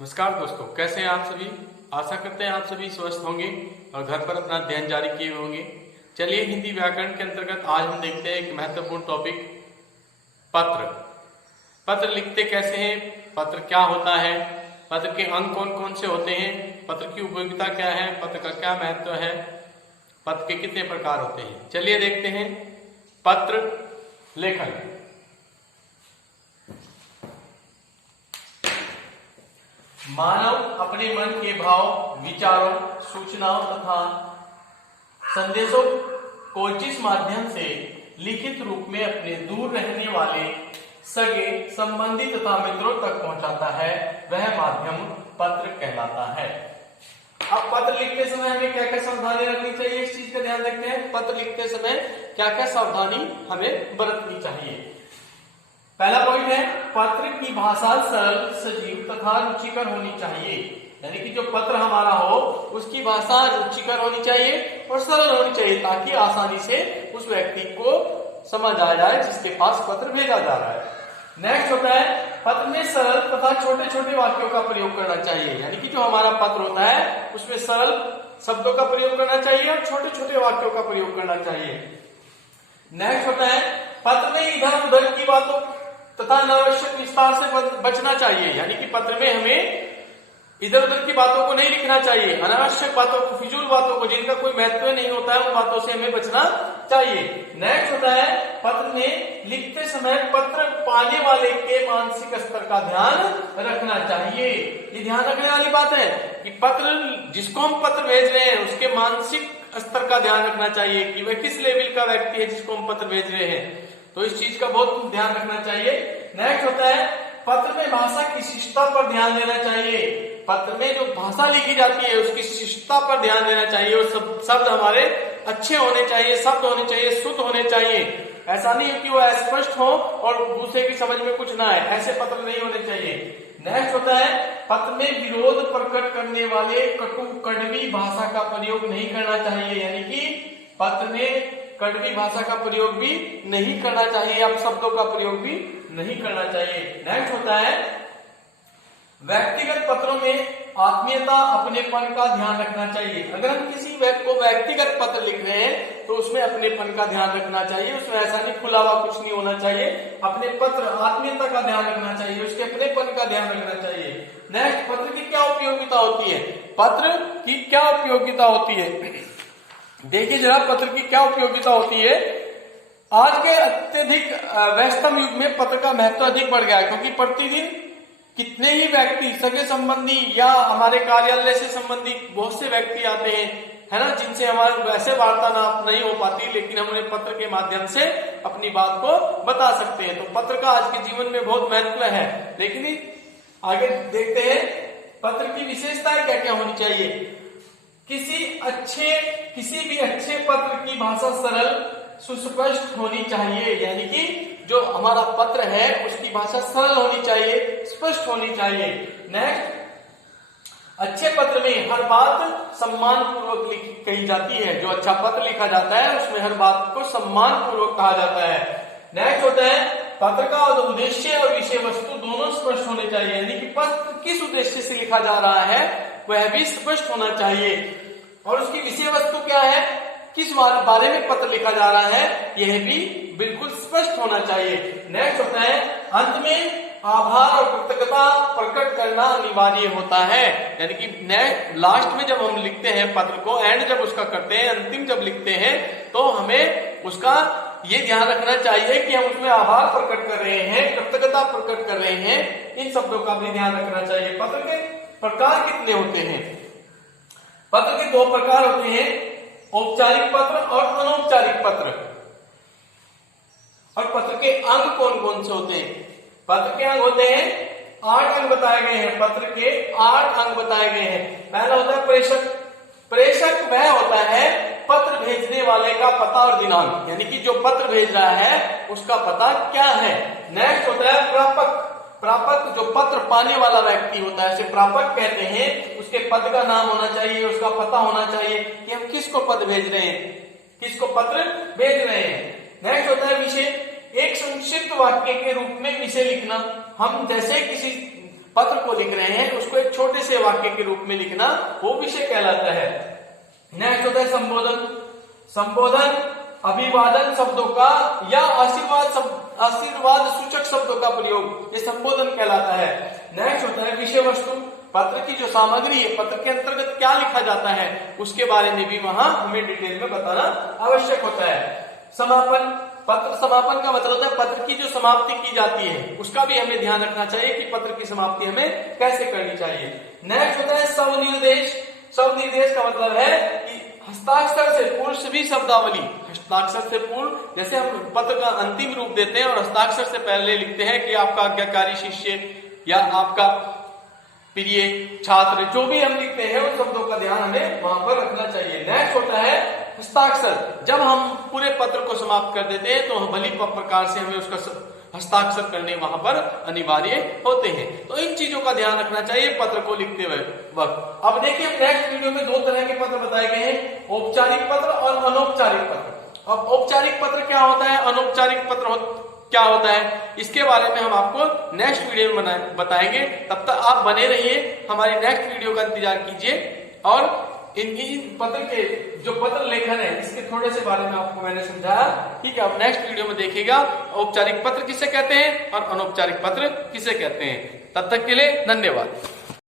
नमस्कार दोस्तों, कैसे हैं आप सभी। आशा करते हैं आप सभी स्वस्थ होंगे और घर पर अपना अध्ययन जारी किए होंगे। चलिए, हिंदी व्याकरण के अंतर्गत आज हम देखते हैं एक महत्वपूर्ण टॉपिक, पत्र। पत्र लिखते कैसे हैं, पत्र क्या होता है, पत्र के अंग कौन कौन से होते हैं, पत्र की उपयोगिता क्या है, पत्र का क्या महत्व है, पत्र के कितने प्रकार होते हैं। चलिए देखते हैं। पत्र लेखन। मानव अपने मन के भाव, विचारों, सूचनाओं तथा संदेशों को जिस माध्यम से लिखित रूप में अपने दूर रहने वाले सगे, संबंधी तथा मित्रों तक पहुंचाता है, वह माध्यम पत्र कहलाता है। अब पत्र लिखते समय हमें क्या क्या सावधानी रखनी चाहिए, इस चीज का ध्यान रखते हैं। पत्र लिखते समय क्या क्या सावधानी हमें बरतनी चाहिए। पहला पॉइंट है, पत्र की भाषा सरल, सजीव तथा रुचिकर होनी चाहिए। यानी कि जो पत्र हमारा हो उसकी भाषा रुचिकर होनी चाहिए और सरल होनी चाहिए, ताकि आसानी से उस व्यक्ति को समझ आ जाए जिसके पास पत्र भेजा जा रहा है। नेक्स्ट होता है, पत्र में सरल तथा छोटे छोटे वाक्यों का प्रयोग करना चाहिए। यानी कि जो हमारा पत्र होता है उसमें सरल शब्दों का प्रयोग करना चाहिए और छोटे छोटे वाक्यों का प्रयोग करना चाहिए। नेक्स्ट होता है, पत्र में इधर उधर की बातों तथा अनावश्यक विस्तार से बचना चाहिए। यानी कि पत्र में हमें इधर उधर की बातों को नहीं लिखना चाहिए, अनावश्यक बातों को, फिजूल बातों को, जिनका कोई महत्व नहीं होता है, उन बातों से हमें बचना चाहिए। नेक्स्ट होता है, पत्र में लिखते समय पत्र पाने वाले के मानसिक स्तर का ध्यान रखना चाहिए। ये ध्यान रखने वाली बात है कि पत्र, जिसको हम पत्र भेज रहे हैं उसके मानसिक स्तर का ध्यान रखना चाहिए कि वह किस लेवल का व्यक्ति है जिसको हम पत्र भेज रहे हैं। तो इस चीज का बहुत ध्यान रखना चाहिए। नेक्स्ट होता है, पत्र में भाषा की शिष्टता पर ध्यान देना चाहिए। पत्र में जो भाषा लिखी जाती है उसकी शिष्टता पर ध्यान देना चाहिए और शब्द हमारे अच्छे होने चाहिए, शब्द होने चाहिए, शुद्ध होने चाहिए। ऐसा नहीं है कि वो अस्पष्ट हो और दूसरे की समझ में कुछ ना आए, ऐसे पत्र नहीं होने चाहिए। नेक्स्ट होता है, पत्र में विरोध प्रकट करने वाले कटु कड़वी भाषा का प्रयोग नहीं करना चाहिए। यानी कि पत्र में कड़वी भाषा का प्रयोग भी नहीं करना चाहिए, अब शब्दों का प्रयोग भी नहीं करना चाहिए। नेक्स्ट होता है, व्यक्तिगत पत्रों में आत्मीयता, अपनेपन का ध्यान रखना चाहिए। अगर हम किसी को व्यक्तिगत पत्र लिख रहे हैं तो उसमें अपनेपन का ध्यान रखना चाहिए, उसमें ऐसा नहीं खुला हुआ कुछ नहीं होना चाहिए। अपने पत्र आत्मीयता का ध्यान रखना चाहिए, उसके अपनेपन का ध्यान रखना चाहिए। नेक्स्ट, पत्र की क्या उपयोगिता होती है, पत्र की क्या उपयोगिता होती है, देखिए जरा पत्र की क्या उपयोगिता होती है। आज के अत्यधिक व्यस्तम युग में पत्र का महत्व अधिक बढ़ गया है, क्योंकि प्रतिदिन कितने ही व्यक्ति, सगे संबंधी या हमारे कार्यालय से संबंधित बहुत से व्यक्ति आते हैं, है ना, जिनसे हमारे वैसे वार्तालाप नहीं हो पाती, लेकिन हम उन्हें पत्र के माध्यम से अपनी बात को बता सकते हैं। तो पत्र का आज के जीवन में बहुत महत्व है। लेकिन आगे देखते हैं, पत्र की विशेषताएं क्या क्या होनी चाहिए। किसी भी अच्छे पत्र की भाषा सरल, सुस्पष्ट होनी चाहिए। यानी कि जो हमारा पत्र है उसकी भाषा सरल होनी चाहिए, स्पष्ट होनी चाहिए। नेक्स्ट, अच्छे पत्र में हर बात सम्मान पूर्वक कही जाती है। जो अच्छा पत्र लिखा जाता है उसमें हर बात को सम्मान पूर्वक कहा जाता है। नेक्स्ट होता है, पत्र का उद्देश्य और विषय वस्तु दोनों स्पष्ट होने चाहिए। यानी कि पत्र किस उद्देश्य से लिखा जा रहा है वह भी स्पष्ट होना चाहिए, और उसकी विषय वस्तु क्या है, किस बारे में पत्र लिखा जा रहा है, यह भी बिल्कुल स्पष्ट होना चाहिए। नेक्स्ट होता है, अंत में आभार और कृतज्ञता प्रकट करना अनिवार्य होता है। यानी कि लास्ट में जब हम लिखते हैं पत्र को, एंड जब उसका करते हैं, अंतिम जब लिखते हैं, तो हमें उसका ये ध्यान रखना चाहिए कि हम उसमें आभार प्रकट कर रहे हैं, कृतज्ञता प्रकट कर रहे हैं। इन शब्दों का भी ध्यान रखना चाहिए। पत्र के प्रकार कितने होते हैं, पत्र के दो प्रकार होते हैं, औपचारिक पत्र और अनौपचारिक पत्र। और पत्र के अंग कौन कौन से होते हैं, पत्र के अंग होते हैं 8 अंग बताए गए हैं। पत्र के 8 अंग बताए गए हैं। पहला होता है प्रेषक। प्रेषक वह होता है पत्र भेजने वाले का पता और दिनांक, यानी कि जो पत्र भेज रहा है उसका पता क्या है। नेक्स्ट होता है प्रापक। प्रापक जो पत्र पाने वाला व्यक्ति होता है उसे प्रापक कहते हैं। उसके पद का नाम होना चाहिए, उसका पता होना चाहिए कि हम किसको पद भेज रहे हैं, किसको पत्र भेज रहे हैं। नेक्स्ट होता है विषय। एक संक्षिप्त वाक्य के रूप में विषय लिखना। हम जैसे किसी पत्र को लिख रहे हैं उसको एक छोटे से वाक्य के रूप में लिखना वो विषय कहलाता है। नेक्स्ट होता है संबोधन। संबोधन अभिवादन शब्दों का या आशीर्वाद सूचक शब्दों का प्रयोग, ये संबोधन कहलाता है। नेक्स्ट होता है विषय वस्तु। पत्र की जो सामग्री है, पत्र के अंतर्गत क्या लिखा जाता है, उसके बारे में भी वहां हमें डिटेल में बताना आवश्यक होता है। समापन। पत्र समापन का मतलब होता है पत्र की जो समाप्ति की जाती है उसका भी हमें ध्यान रखना चाहिए कि पत्र की समाप्ति हमें कैसे करनी चाहिए। नेक्स्ट होता है स्वनिर्देश। स्वनिर्देश का मतलब है कि हस्ताक्षर से पूर्व सभी शब्दावली, हस्ताक्षर से पूर्व जैसे हम पत्र का अंतिम रूप देते हैं और हस्ताक्षर से पहले लिखते हैं कि आपका आज्ञाकारी शिष्य या आपका प्रिय छात्र, जो भी हम लिखते हैं उन शब्दों का ध्यान हमें वहां पर रखना चाहिए। नेक्स्ट होता है हस्ताक्षर। जब हम पूरे पत्र को समाप्त कर देते हैं तो भली प्रकार से हमें उसका हस्ताक्षर करने वहां पर अनिवार्य होते हैं। तो इन चीजों का ध्यान रखना चाहिए पत्र को लिखते हुए वक्त। अब देखिए नेक्स्ट वीडियो में 2 तरह के पत्र बताए गए हैं, औपचारिक पत्र और अनौपचारिक पत्र। अब औपचारिक पत्र क्या होता है, अनौपचारिक पत्र क्या होता है, इसके बारे में हम आपको नेक्स्ट वीडियो में बताएंगे। तब तक आप बने रहिए, हमारी नेक्स्ट वीडियो का इंतजार कीजिए। और इनकी पत्र के जो पत्र लेखन है इसके थोड़े से बारे में आपको मैंने समझाया, ठीक है। अब नेक्स्ट वीडियो में देखिएगा औपचारिक पत्र किसे कहते हैं और अनौपचारिक पत्र किसे कहते हैं। तब तक के लिए धन्यवाद।